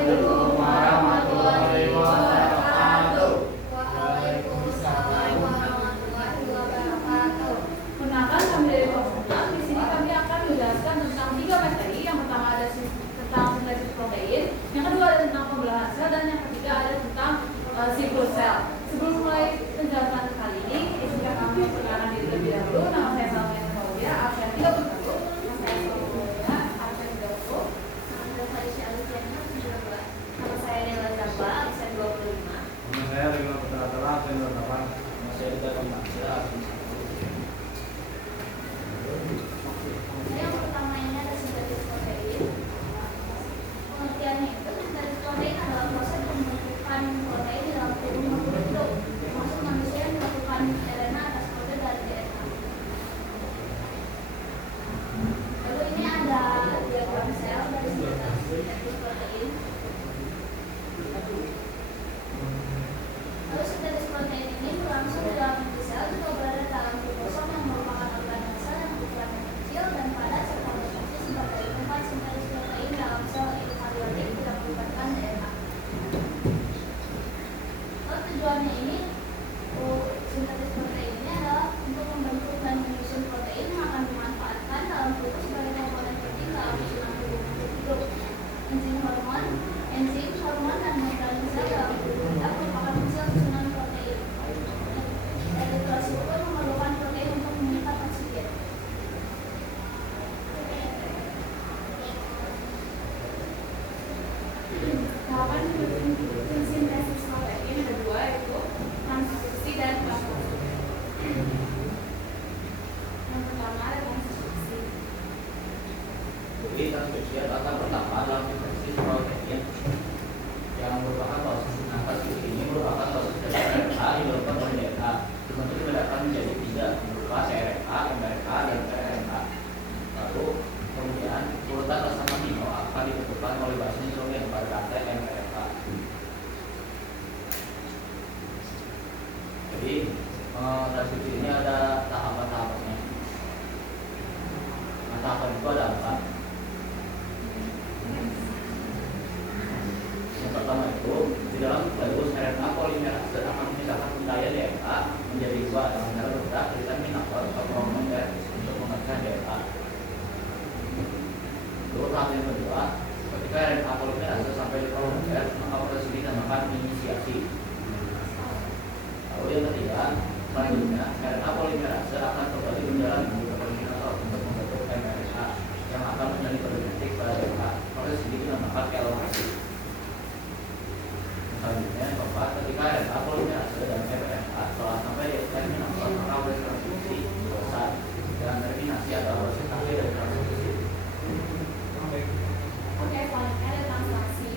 Assalamualaikum warahmatullahi wabarakatuh. Waalaikumsalam warahmatullahi wabarakatuh. Perkenalkan, kami dari Fakultas. Di sini kami akan menjelaskan tentang 3 materi. Yang pertama ada tentang sintesis protein, yang kedua ada tentang pembelahan sel, dan yang ketiga ada tentang siklus sel. Sebelum mulai penjelasan kali ini, izinkan kami perkenalkan diri terlebih dahulu. Nama saya Salma Fauzia, absen 31. Saya dengan rata-rata absen 28. Saya juga pembaca. Yang pertama ini ada sintesis protein. Pengertiannya itu sintesis protein adalah proses pembentukan protein di dalam tubuh makhluk hidup, termasuk manusia yang melakukan RNA atas kode dari DNA. Lalu ini ada diagram sel dari sintesis protein. Lalu sintesis protein ini berlangsung di dalam inti sel juga berada dalam ribosom yang merupakan organ sel yang ukurannya kecil dan padat serta berfungsi sebagai tempat sintesis protein dalam sel eukariotik tidak melibatkan DNA. Lalu tujuannya ini, sintesis protein ini adalah untuk membentuk dan menyusun protein yang akan dimanfaatkan dalam tubuh sebagai komponen penting dalam susunan tubuh makhluk hidup. Enzim, hormon, dan membrana sel dalam tubuh kita merupakan hasil susunan protein. Eritrosit pun memerlukan protein untuk mengikat oksigen. Tahapan sintesis protein ada 2, yaitu transkripsi dan translokasi. Yang pertama ada transkripsi. Jadi transkripsi adalah tahap pertama dalam sintesis protein yang merupakan proses. Nah, transkripsi ini merupakan proses dari RNA dibentuk oleh DNA. Dibentuk dibedakan menjadi 3 berupa cRNA, mRNA, dan tRNA. Lalu kemudian urutan asam amino akan ditentukan oleh basis nitrogen pada rantai mRNA. Jadi transkripsi ini ada tahapan-tahapannya. Nah, tahapan itu ada apa? Yang pertama itu di dalam nukleus RNA polimerase akan memisahkan budaya DNA menjadi 2 dengan cara bergerak determinator atau promoter untuk memecah DNA. Lalu tahap yang kedua, ketika RNA polimerase sampai di promoter, maka proses ini dinamakan inisiasi. Lalu yang ketiga, selanjutnya RNA polimerase akan kembali menjalani determinator untuk membentuk mRNA yang akan menjadi penetik pada DNA. Proses ini dinamakan elongasi. Selanjutnya, keempat, ketika RNA polimerase dan mRNA telah sampai di terminator, maka proses transkripsi selesai. Dan terminasi adalah proses akhir dari transkripsi. Oke, selanjutnya ada translasi.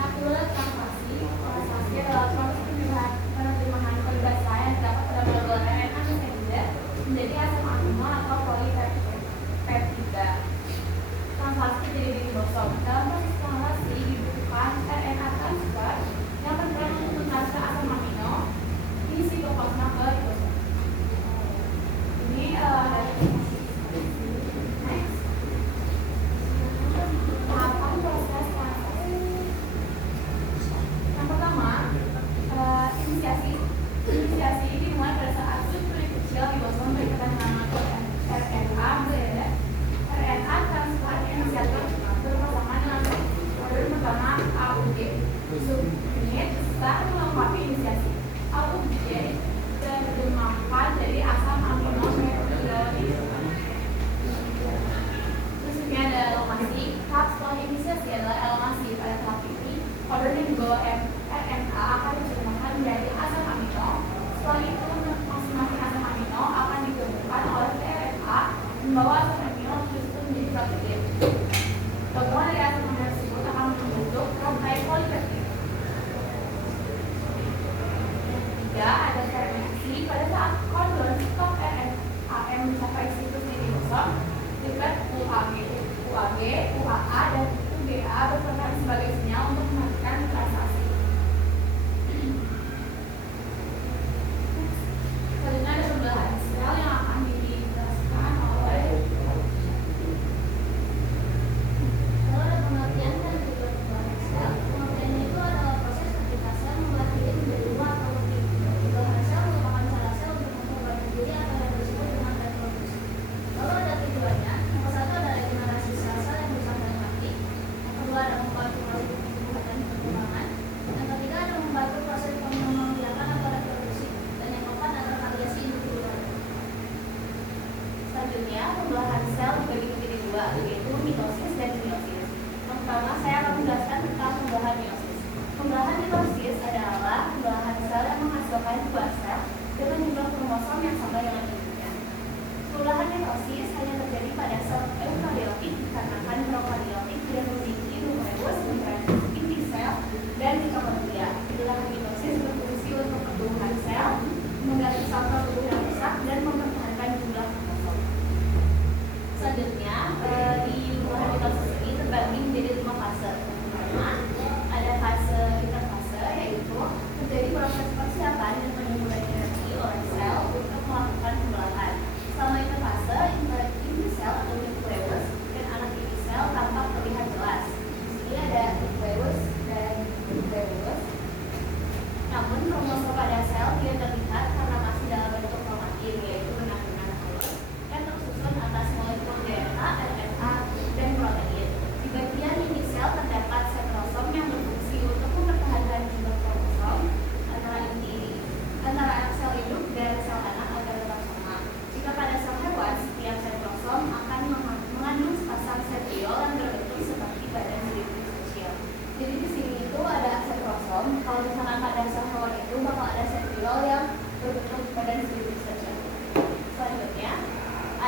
Akurat translasi. Translasi adalah proses penerimaan perbedaan yang terdapat pada molekul RNA messenger menjadi asam amino atau polipeptida. Translasi terjadi di ribosom. Dalam proses translasi dibutuhkan RNA transfer yang berperan untuk mentransfer asam amino di sitoplasma ke ribosom. Ini dari next. Tahapan proses translasi. Yang pertama, inisiasi. Inisiasi ini dimulai pada saat struktur kecil ribosom berikatan dengan RNA RNA transfer inisiator bersama dengan order pertama AUG subunit serta melengkapi inisiasi. AUG terjemahkan dari asam amino peptidolis. Terusnya ada elongasi. Tahap setelah inisiasi adalah elongasi. Pada tahap ini, order yang dibawa RNA akan diterjemahkan menjadi asam amino. Setelah itu, masing-masing asam amino akan digabungkan oleh RNA membawa asam amino disusun menjadi protein. Gabungan dari asam amino tersebut akan membentuk rantai polipeptid. Yang ketiga ada terminasi. Pada saat kondon stop RNA mencapai situs di ribosom, zat UAG, UAA, dan UGA berperan sebagai sinyal untuk mematikan translasi. Selanjutnya ada pembelahan sel yang akan dijelaskan oleh. Lalu ada pengertian dan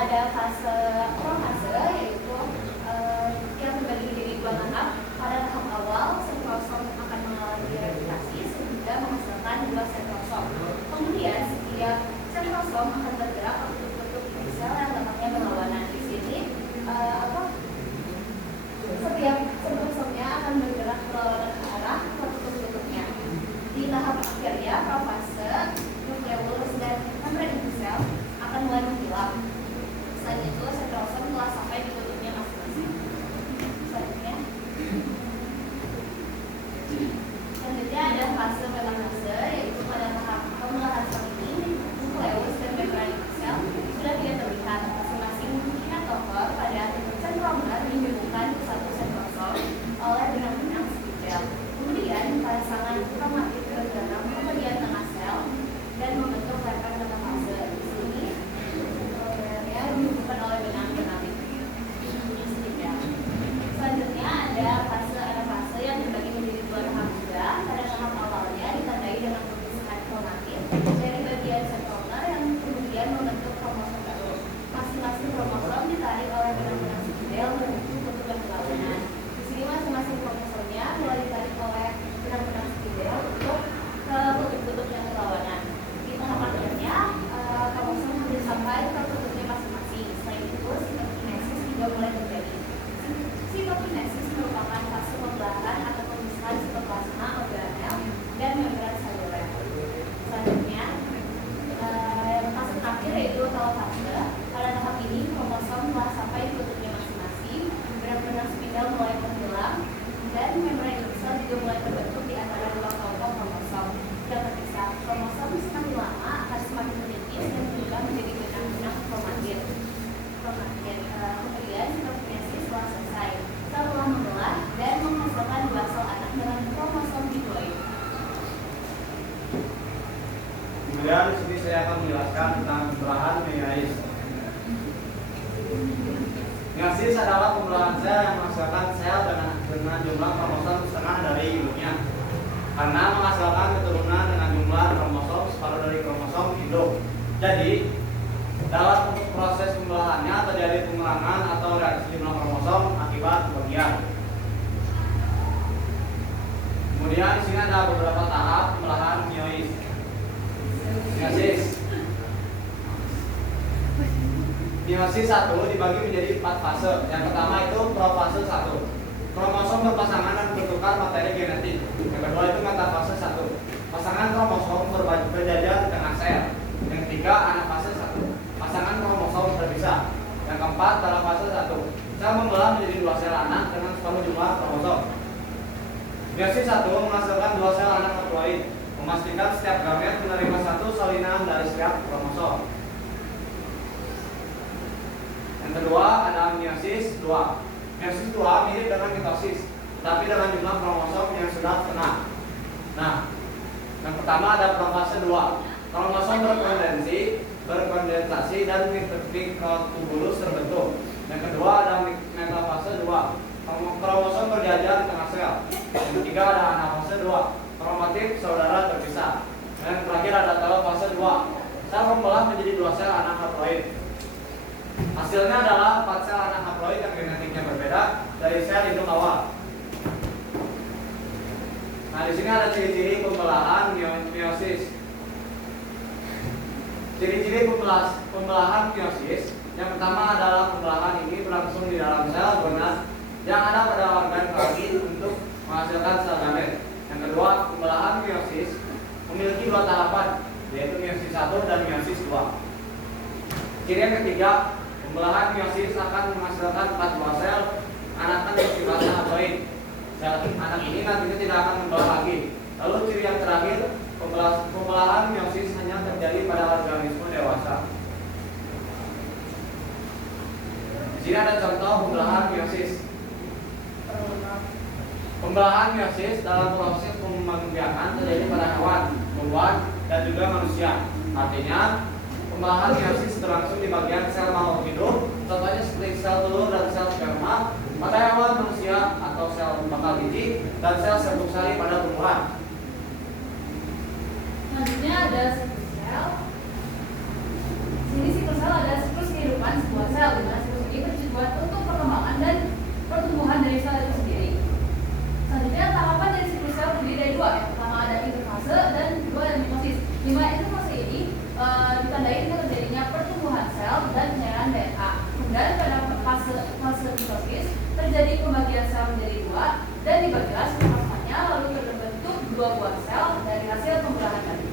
ada fase profase, yaitu yang terbagi menjadi dua tahap. Pada tahap awal, sentrosom akan mengalami replikasi sehingga menghasilkan dua sentrosom. Kemudian setiap sentrosom akan bergerak ke kutub-kutub sel yang letaknya berlawanan. Di sini setiap sentrosomnya akan bergerak berlawanan ke arah kutub-kutubnya. Di tahap akhirnya, profase, nukleolus dan membran inti sel akan mulai menghilang. Selain itu, sentrosom telah sampai di kutubnya masing-masing. Selanjutnya ada fase metanase, yaitu pada tahap pemulahan sel ini, nukleus dan membran inti sel sudah tidak terlihat. Masing-masing kinetofor pada sentromer dihubungkan ke satu sentrosom oleh benang-benang spidel. Kemudian pasangan kromatit bergerak ke bagian tengah sel dan membentuk lemper metafase. Di sini sentromernya dihubungkan oleh benang-benang spidel. Selanjutnya ada fase anafase yang dibagi menjadi dua tahap juga. Pada tahap awalnya ditandai dengan pemisahan kromatit dari bagian sentromer yang kemudian membentuk kromosom baru. Masing-masing kromosom ditarik oleh benang-benang spidel menuju kutub yang berlawanan. Di sini masing-masing kromosomnya mulai ditarik oleh benang-benang spidel untuk ke kutub-kutub yang berlawanan. Di tahap akhirnya, kromosom hampir sampai ke kutubnya masing-masing. Selain itu, sitokinesis juga mulai terjadi. Sitokinesis merupakan fase pembelahan atau pemisahan sitoplasma, organel, dan membran seluler. Selanjutnya, fase terakhir yaitu telofase. Pada tahap ini, kromosom telah sampai di kutubnya masing-masing, benang-benang spidel mulai menghilang, dan membran sel juga mulai terbentuk di antara dua kelompok kromosom yang terpisah. Kromosom semakin lama akan semakin menipis dan berubah menjadi benang-benang kromatit. Kemudian sitokinesis telah selesai. Sel telah membelah dan menghasilkan dua sel anak dengan kromosom diploid. Kemudian di sini saya akan menjelaskan tentang pembelahan meiosis. Meiosis adalah pembelahan sel yang menghasilkan sel dengan jumlah kromosom setengah dari induknya. Karena menghasilkan keturunan dengan jumlah kromosom separuh dari kromosom induk. Jadi, dalam proses pembelahannya terjadi pengurangan atau reaksi jumlah kromosom akibat pembagian. Kemudian di sini ada beberapa tahap pembelahan meiosis. Meiosis 1 dibagi menjadi 4 fase. Yang pertama itu profase 1. Kromosom berpasangan dan bertukar materi genetik. Yang kedua itu metafase 1. Pasangan kromosom berjajar di tengah sel. Yang ketiga anafase 1. Pasangan kromosom terpisah. Yang keempat telofase 1. Sel membelah menjadi dua sel anak dengan separuh jumlah kromosom. Meiosis 1 menghasilkan dua sel anak haploid, memastikan setiap gamet menerima satu salinan dari setiap kromosom. Yang kedua ada meiosis 2. Meiosis 2 mirip dengan mitosis, tapi dengan jumlah kromosom yang sudah kena. Nah, yang pertama ada profase 2. Kromosom berkondensasi dan mikrotubulus terbentuk. Yang kedua ada metafase 2. Kromosom berjajar di tengah sel. Yang ketiga ada anafase 2. Kromatit saudara terpisah. Dan yang terakhir ada telofase 2. Sel membelah menjadi dua sel anak haploid. Hasilnya adalah 4 sel anak haploid yang genetiknya berbeda dari sel induk awal. Nah, di sini ada ciri-ciri pembelahan meiosis. Ciri-ciri pembelahan meiosis. Yang pertama adalah pembelahan ini berlangsung di dalam sel gonad yang ada pada organ kelamin untuk menghasilkan sel gamet. Yang kedua, pembelahan meiosis memiliki dua tahapan, yaitu meiosis 1 dan meiosis 2. Ciri yang ketiga, pembelahan meiosis akan menghasilkan 4 buah sel anakan yang sifatnya haploid. Sel anak ini nantinya tidak akan membelah lagi. Lalu ciri yang terakhir, pembelahan meiosis hanya terjadi pada organisme dewasa. Di sini ada contoh pembelahan meiosis. Pembelahan meiosis dalam proses pembiakan terjadi pada hewan, tumbuhan, dan juga manusia. Artinya, pembelahan meiosis berlangsung di bagian sel makhluk hidup, contohnya seperti sel telur dan sel sperma pada hewan, manusia atau sel bakal biji dan sel serbuk sari pada tumbuhan. Selanjutnya ada siklus sel. Sini siklus sel ada siklus kehidupan sebuah menjadi dua dan dibagilah spermanya, lalu terbentuk dua buah sel dari hasil pembelahan tadi.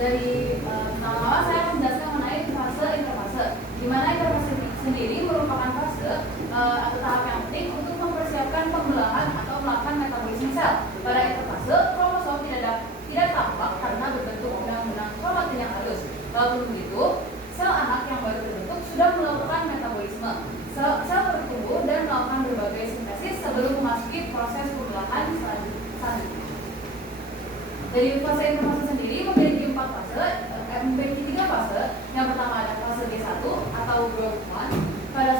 Dari pertama saya akan menjelaskan mengenai fase interfase, di mana interfase sendiri merupakan fase atau tahap yang penting untuk mempersiapkan pembelahan atau melakukan metabolisme sel. Pada interfase, kromosom tidak tampak karena berbentuk benang-benang kromatin yang halus. Walaupun begitu, sel anak yang baru terbentuk sudah melakukan metabolisme. Sel bertumbuh dan melakukan berbagai sintesis sebelum memasuki proses pembelahan selanjutnya. Dari fase interfase sendiri memiliki memiliki tiga fase. Yang pertama ada fase G1 atau growth 1. Pada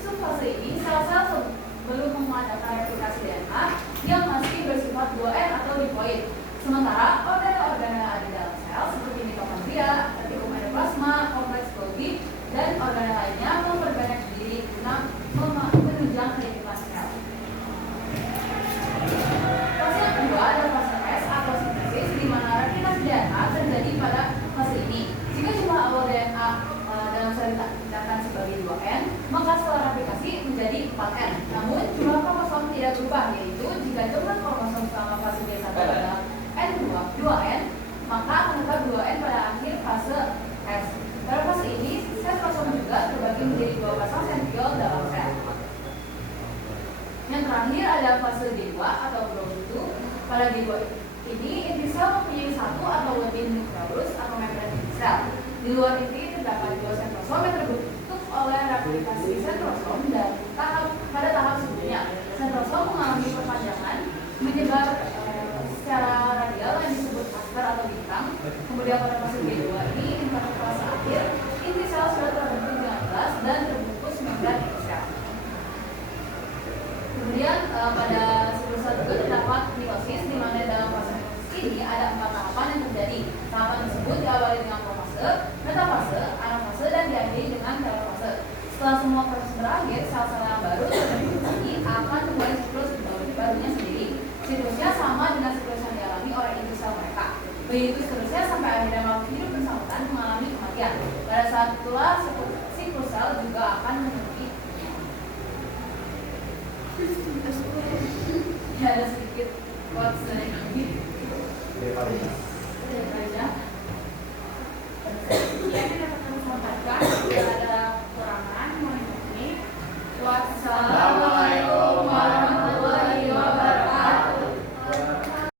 subfase ini, sel-sel belum mengadakan replikasi DNA yang masih bersifat 2N atau diploid. Sementara organel-organel di dalam sel seperti mitokondria, retikulum endoplasma, kompleks Golgi, dan organel lainnya memperbanyak diri guna menunjang kehidupan sel. Fase yang kedua adalah fase S atau sintesis, di mana replikasi DNA terjadi pada fase ini. Jika jumlah awal DNA dalam sel dikatakan sebagai 2N, maka setelah replikasi menjadi 4N. Namun jumlah kromosom tidak berubah, yaitu jika jumlah kromosom selama fase G1 adalah N2N, maka akan tetap 2N pada akhir fase S. Pada fase ini, sel kromosom juga terbagi menjadi dua pasang sentriol dalam sel. Yang terakhir ada fase G2 atau growth 2. Pada G2 ini, inti sel mempunyai satu atau lebih nukleus atau membran inti sel. Di luar inti terdapat dua sentrosom yang terbentuk oleh replikasi sentrosom dan pada tahap sebelumnya. Sentrosom mengalami perpanjangan menyebar secara radial yang disebut aster atau bintang. Kemudian pada fase G2 ini, interfase akhir, inti sel sudah terbentuk dengan jelas dan terbungkus membran inti sel. Kemudian pada siklus sel juga terdapat mitosis, di mana dalam fase ini ada 4 tahapan yang terjadi. Tahapan tersebut diawali dengan promase, metafase, anafase, dan diakhiri dengan telofase. Setelah semua proses berakhir, sel-sel yang baru terbentuk ini akan memulai siklus barunya sendiri. Siklusnya sama dengan siklus yang dialami oleh induk sel mereka. Begitu seterusnya sampai akhirnya makhluk hidup bersangkutan mengalami kematian. Pada saat itulah siklus sel juga akan memenuhi. Ya, ada sedikit quotes dari kami. Dari Fajar.